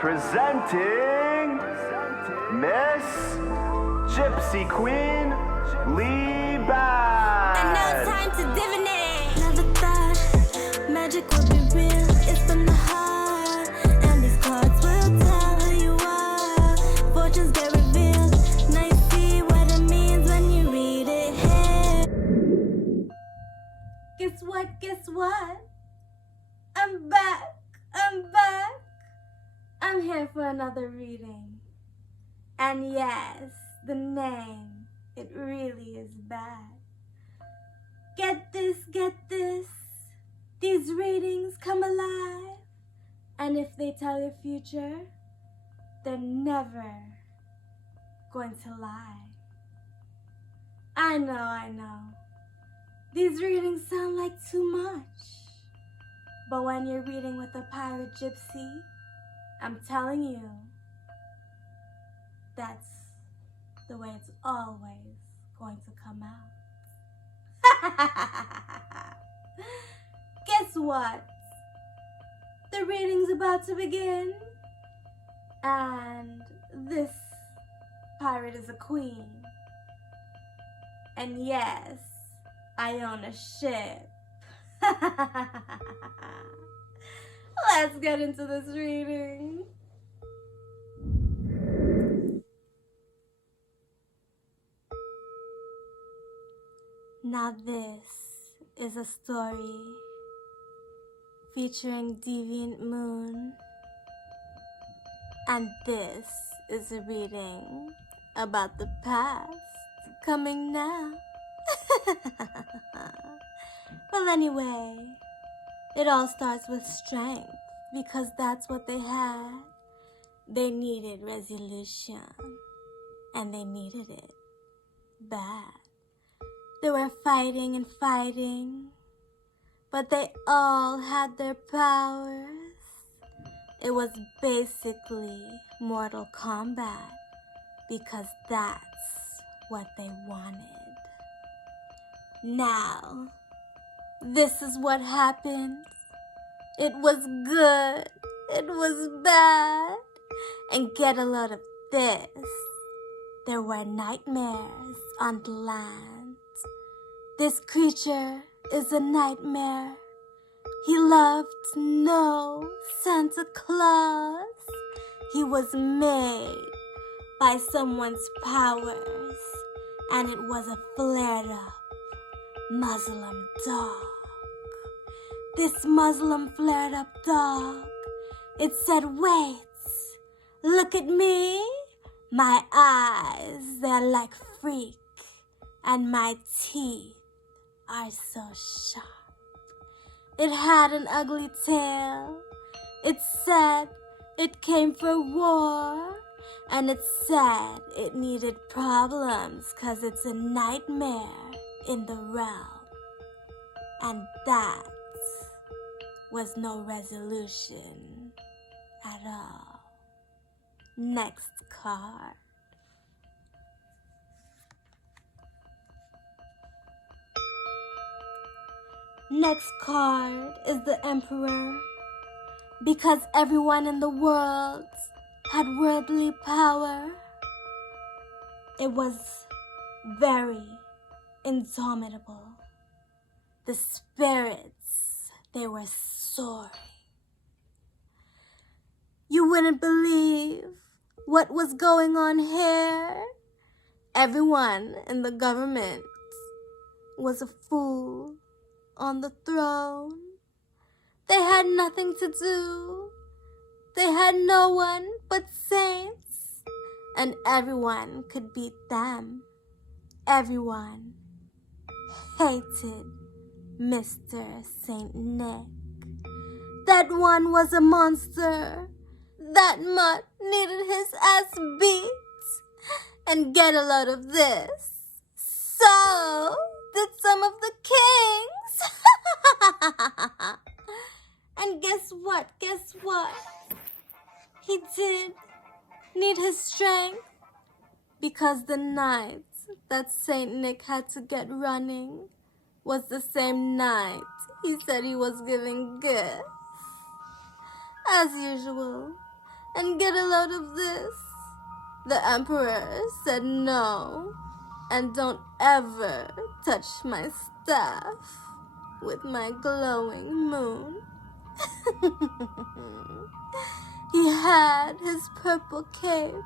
Presenting Miss Gypsy Queen LìB.å.d. And now it's time to divinate. Never thought magic would be real. It's from the heart, and these cards will tell who you are. Fortunes get revealed. Now you see what it means when you read it here. Guess what? Guess what? I'm back. I'm back. I'm here for another reading. And yes, the name, it really is bad. Get this, get this. These readings come alive. And if they tell your future, they're never going to lie. I know. These readings sound like too much. But when you're reading with a pirate gypsy, I'm telling you, that's the way it's always going to come out. Guess what? The reading's about to begin. And this pirate is a queen. And yes, I own a ship. Let's get into this reading. Now this is a story featuring Deviant Moon, and this is a reading about the past coming now. Well, anyway, it all starts with strength, because that's what they had. They needed resolution, and they needed it bad. They were fighting and fighting, but they all had their powers. It was basically Mortal Kombat, because that's what they wanted. Now, this is what happened. It was good. It was bad. And get a load of this. There were nightmares on the land. This creature is a nightmare. He loved no Santa Claus. He was made by someone's powers, and it was a flared-up Muslim dog. This Muslim flared-up dog, it said, wait, look at me. My eyes, they're like freak, and my teeth are so sharp. It had an ugly tail. It said it came for war, and it said it needed problems 'cause it's a nightmare in the realm. And that was no resolution at all. Next card. Next card is the Emperor, because everyone in the world had worldly power. It was very indomitable. The spirits, they were soaring. You wouldn't believe what was going on here. Everyone in the government was a fool on the throne. They had nothing to do. They had no one but saints, and everyone could beat them. Everyone hated Mr. Saint Nick. That one was a monster. That mutt needed his ass beat. And get a load of this. So did some of the kings. And guess what? Guess what? He did need his strength, because the night that Saint Nick had to get running was the same night he said he was giving gifts. As usual, and get a load of this. The emperor said no, and don't ever touch my staff with my glowing moon. He had his purple cape.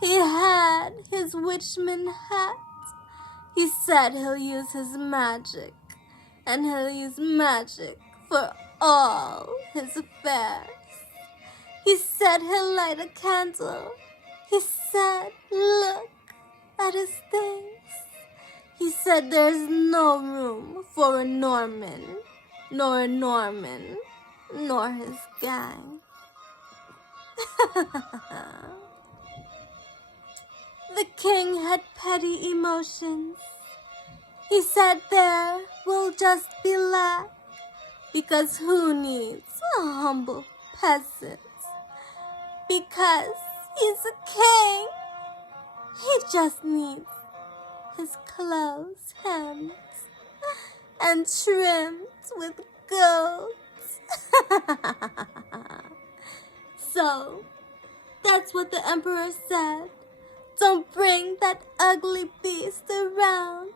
He had his witchman hat. He said he'll use his magic, and he'll use magic for all his affairs. He said he'll light a candle. He said, look at his things. He said there's no room for a Norman, nor a Norman, nor his gang. The king had petty emotions. He said there will just be lack, because who needs a humble peasant? Because he's a king. He just needs his clothes hemmed and trimmed with goats. So, that's what the emperor said. Don't bring that ugly beast around.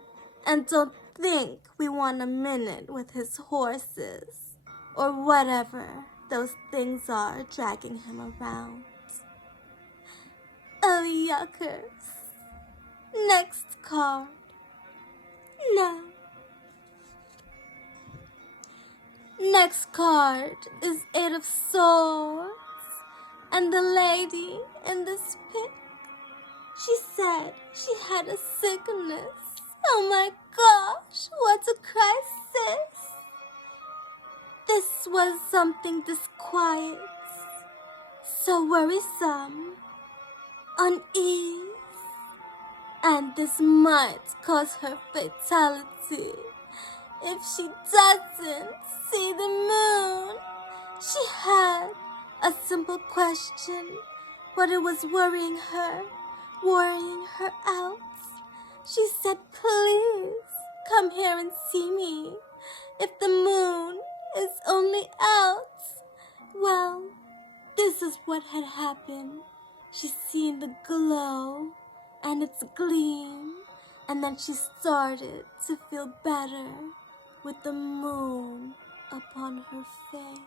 And don't think we want a minute with his horses or whatever those things are dragging him around. Oh, yuckers. Next card. No. Next card is 8 of Swords. And the lady in this pic, she said she had a sickness. Oh my gosh, what a crisis. This was something disquiet, so worrisome, unease, and this might cause her fatality if she doesn't see the moon. She had a simple question, but it was worrying her out. She said, please come here and see me. If the moon is only out. Well, this is what had happened. She seen the glow and its gleam, and then she started to feel better with the moon upon her face.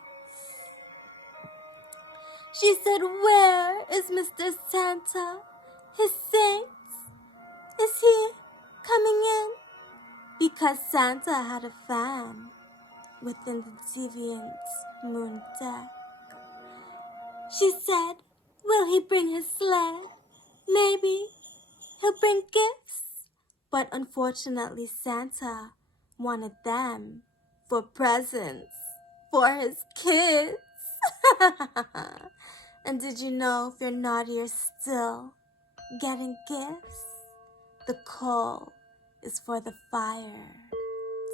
She said, where is Mr. Santa? His saints? Is he coming in? Because Santa had a fan within the Deviant moon deck. She said, will he bring his sled? Maybe he'll bring gifts. But unfortunately, Santa wanted them for presents for his kids. And did you know if you're naughty or still getting gifts, the coal is for the fire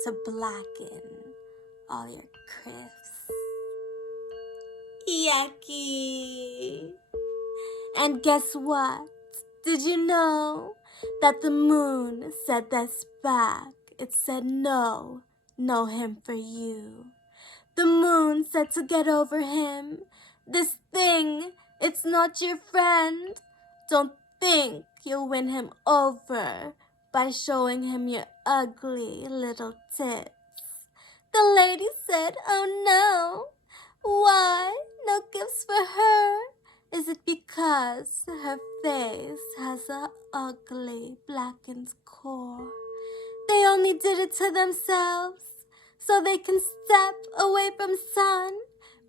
to blacken all your crifts. Yucky. And guess what? Did you know that the moon said this back? It said no him for you. The moon said to get over him. This thing, it's not your friend. Don't think you'll win him over by showing him your ugly little tits. The lady said, oh no. Why? No gifts for her? Is it because her face has a ugly blackened core? They only did it to themselves so they can step away from sun,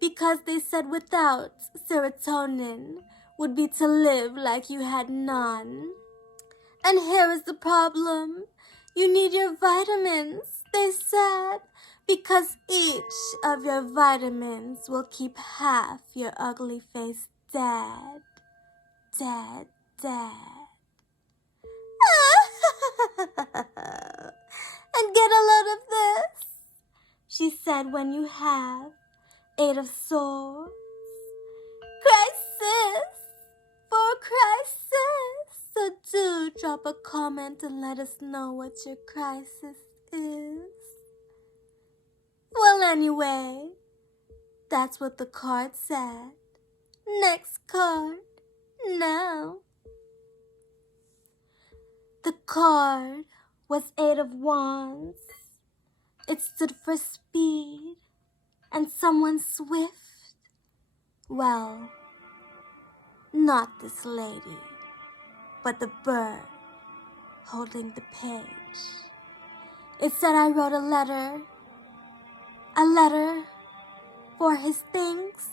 because they said without serotonin would be to live like you had none. And here is the problem. You need your vitamins, they said, because each of your vitamins will keep half your ugly face dead. Dead, dead. And get a load of this. She said when you have 8 of Swords. Crisis! For crisis! So do drop a comment and let us know what your crisis is. Well, anyway, that's what the card said. Next card. Now. The card was 8 of Wands. It stood for speed and someone swift. Well, not this lady, but the bird holding the page. It said I wrote a letter for his things,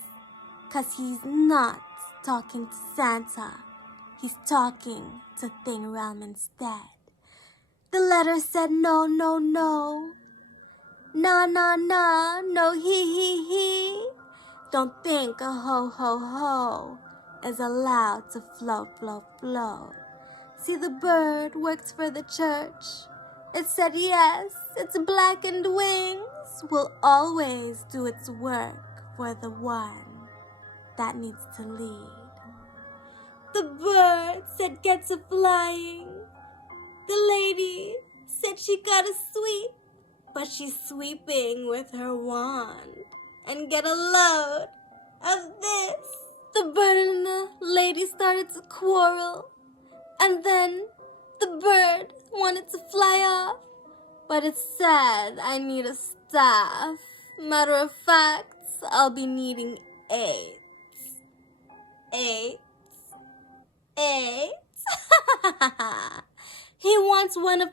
'cause he's not talking to Santa. He's talking to Thing Realm instead. The letter said no, no, no. Nah, nah, nah, no, he. Don't think a ho is allowed to float. See, the bird works for the church. It said yes, its blackened wings will always do its work for the one that needs to lead. The bird said get to flying. The lady said she gotta sweep, but she's sweeping with her wand. And get a load of this. The bird and the lady started to quarrel. And then the bird wanted to fly off, but it said I need a staff. Matter of fact, I'll be needing 8. 8. He wants one of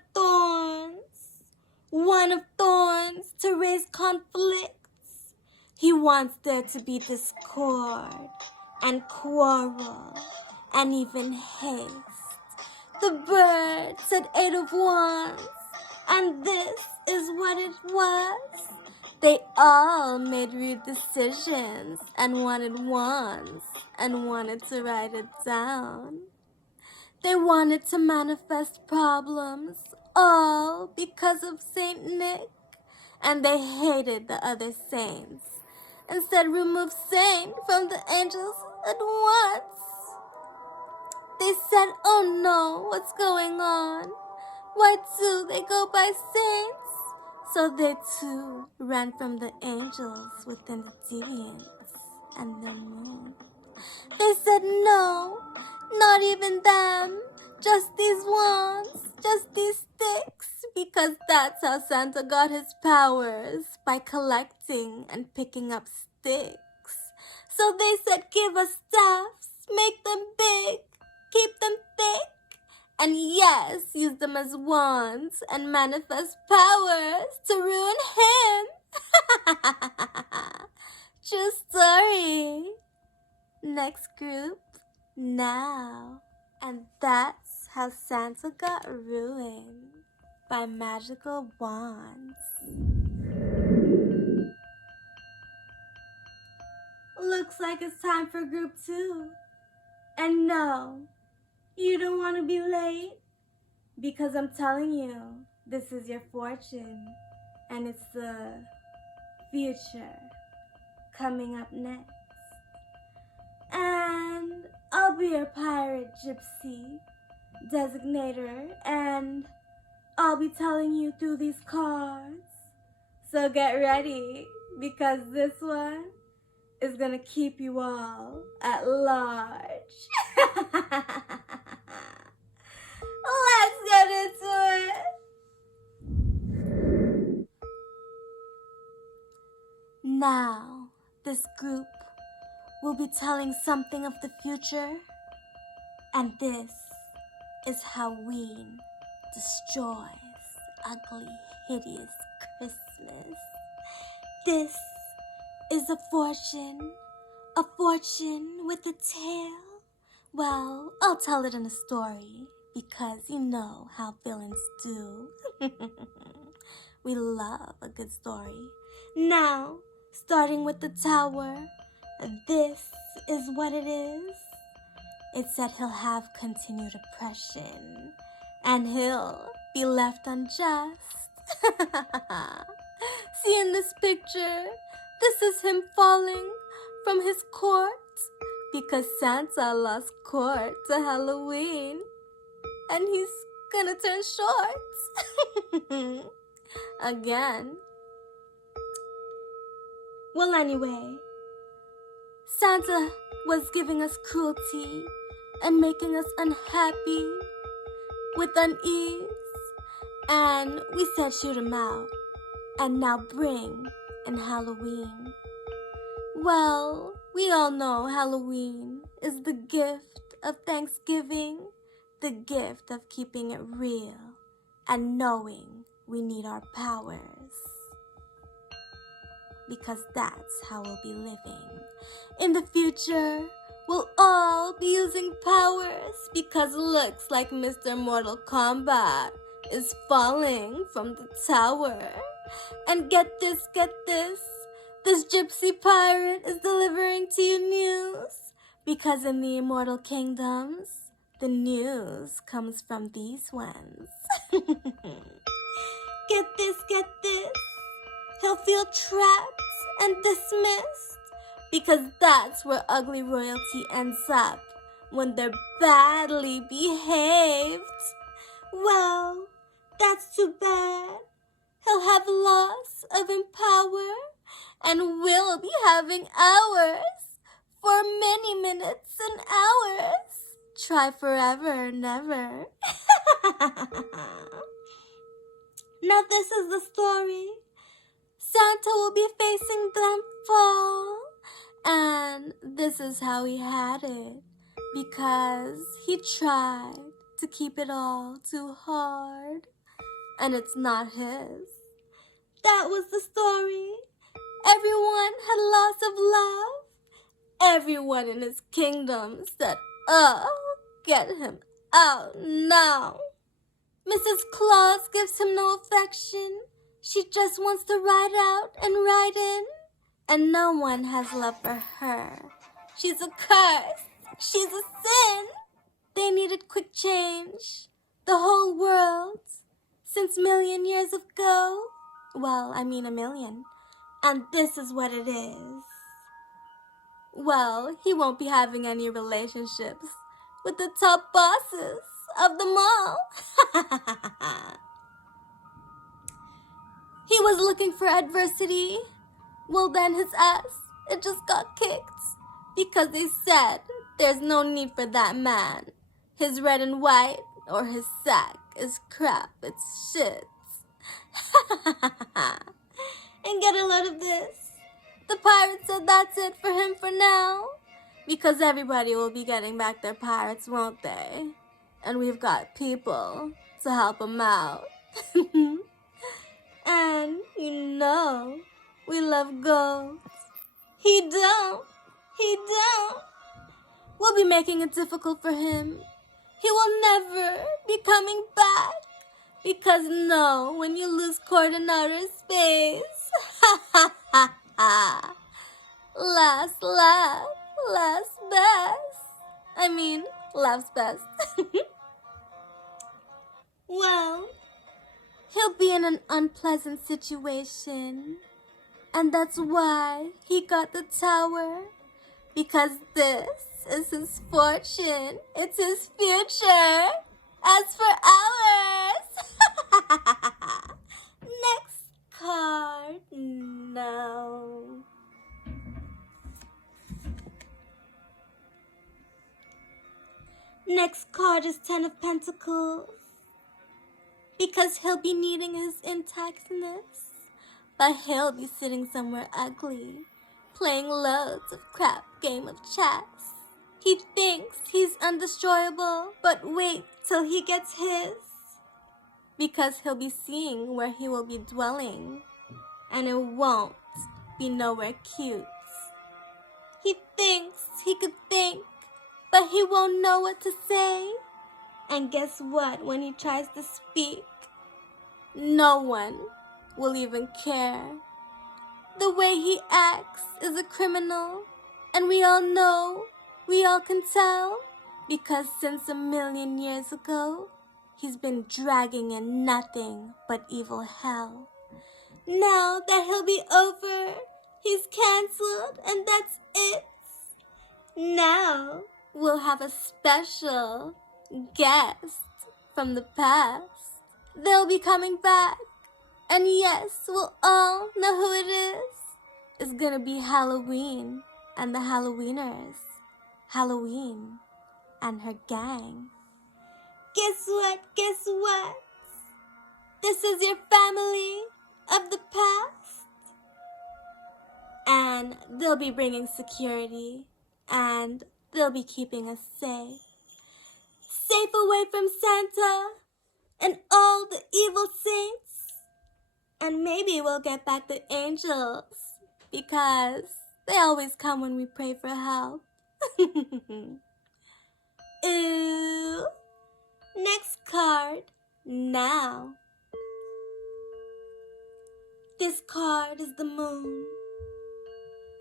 thorns to raise conflicts. He wants there to be discord and quarrel and even haste. The bird said 8 of Wands, and this is what it was. They all made rude decisions and wanted wands and wanted to write it down. They wanted to manifest problems, all because of Saint Nick, and they hated the other saints and said remove Saint from the angels at once. They said, oh no, what's going on? Why do they go by saints? So they too ran from the angels within the Deviants and their moon. They said no, not even them, just these wands, just these sticks, because that's how Santa got his powers, by collecting and picking up sticks. So they said give us staffs, make them big, keep them thick, and yes, use them as wands and manifest powers to ruin him. True story. Next group, now. And that's how Santa got ruined, by magical wands. Looks like it's time for group 2. And no, you don't want to be late, because I'm telling you, this is your fortune, and it's the future coming up next. And I'll be your pirate gypsy designator, and I'll be telling you through these cards. So get ready, because this one is gonna keep you all at large. Let's get into it. Now, this group will be telling something of the future, and this is Halloween destroys ugly, hideous Christmas. This is a fortune with a tale. Well, I'll tell it in a story, because you know how villains do. We love a good story. Now, starting with the tower, this is what it is. It said he'll have continued oppression, and he'll be left unjust. See in this picture, this is him falling from his court, because Santa lost court to Halloween, and he's gonna turn short. Again. Well, anyway, Santa was giving us cruelty and making us unhappy with unease. And we said shoot him out and now bring in Halloween. Well, we all know Halloween is the gift of Thanksgiving, the gift of keeping it real and knowing we need our powers. Because that's how we'll be living. In the future, we'll all be using powers because it looks like Mr. Mortal Kombat is falling from the tower. And get this, this gypsy pirate is delivering to you news. Because in the immortal kingdoms, the news comes from these ones. Get this, he'll feel trapped and dismissed. Because that's where ugly royalty ends up when they're badly behaved. Well, that's too bad. He'll have loss of empower and we'll be having ours for many minutes and hours. Try forever, never. Now this is the story. Santa will be facing downfall. And this is how he had it. Because he tried to keep it all too hard. And it's not his. That was the story. Everyone had loss of love. Everyone in his kingdom said, oh, get him out now. Mrs. Claus gives him no affection. She just wants to ride out and ride in. And no one has love for her. She's a curse. She's a sin. They needed quick change. The whole world. Since million years ago. Well, I mean 1,000,000. And this is what it is. Well, he won't be having any relationships with the top bosses of them all. He was looking for adversity. Well, then his ass, it just got kicked. Because they said there's no need for that man. His red and white or his sack is crap, it's shit. And get a load of this. The pirate said that's it for him for now. Because everybody will be getting back their pirates, won't they? And we've got people to help them out. And you know, we love gold. He don't. We'll be making it difficult for him. He will never be coming back. Because no, when you lose court in outer space, last best. I mean, laughs best. Well, he'll be in an unpleasant situation. And that's why he got the tower. Because this is his fortune. It's his future. As for ours. Next card. No. Next card is 10 of Pentacles. Because he'll be needing his intactness. But he'll be sitting somewhere ugly, playing loads of crap game of chess. He thinks he's undestroyable, but wait till he gets his. Because he'll be seeing where he will be dwelling, and it won't be nowhere cute. He thinks he could think, but he won't know what to say. And guess what, when he tries to speak, no one will even care. The way he acts is a criminal, and we all know, we all can tell, because since 1,000,000 years ago, he's been dragging in nothing but evil hell. Now that he'll be over, he's canceled, and that's it. Now we'll have a special guest from the past. They'll be coming back. And yes, we'll all know who it is. It's gonna be Halloween, and the Halloweeners, Halloween and her gang. Guess what? Guess what? This is your family of the past. And they'll be bringing security, and they'll be keeping us safe. Safe away from Santa and all the evil saints. And maybe we'll get back the angels, because they always come when we pray for help. Ooh. Next card, now. This card is the moon,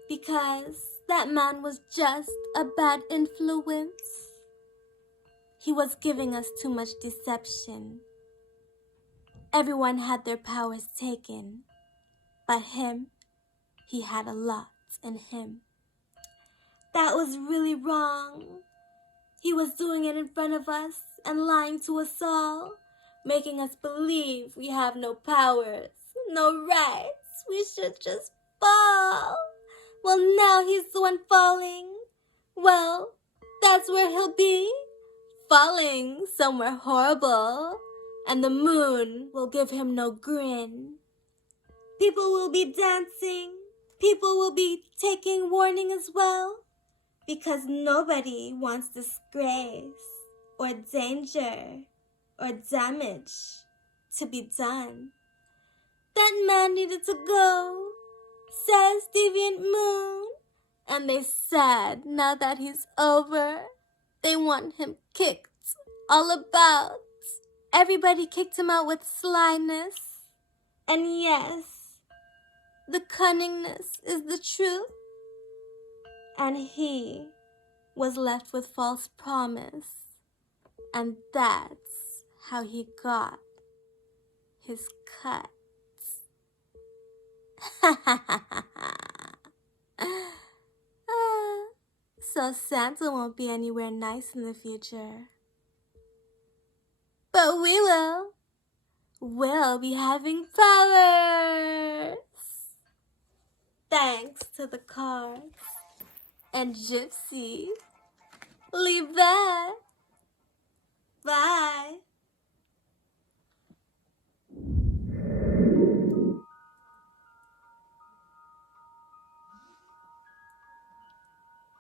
because that man was just a bad influence. He was giving us too much deception. Everyone had their powers taken, but him, he had a lot in him. That was really wrong. He was doing it in front of us and lying to us all, making us believe we have no powers, no rights. We should just fall. Well, now he's the one falling. Well, that's where he'll be, falling somewhere horrible, and the moon will give him no grin. People will be dancing. People will be taking warning as well, because nobody wants disgrace or danger or damage to be done. That man needed to go, says Deviant Moon. And they said now that he's over, they want him kicked all about. Everybody kicked him out with slyness. And yes, the cunningness is the truth. And he was left with false promise. And that's how he got his cut. So Santa won't be anywhere nice in the future. But we will. We'll be having powers. Thanks to the cards. And Gypsy. LìB.å.d. Bye.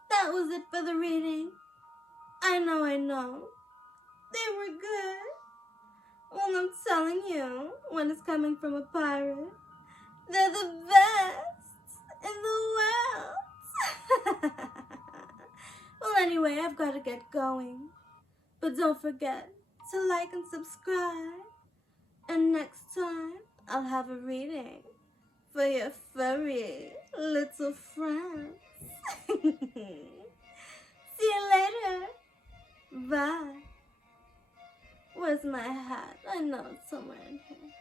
That was it for the reading. I know. They were good. Well, I'm telling you, when it's coming from a pirate, they're the best in the world. Well, anyway, I've got to get going. But don't forget to like and subscribe. And next time, I'll have a reading for your furry little friends. See you later. Bye. Where's my hat? I know it's somewhere in here.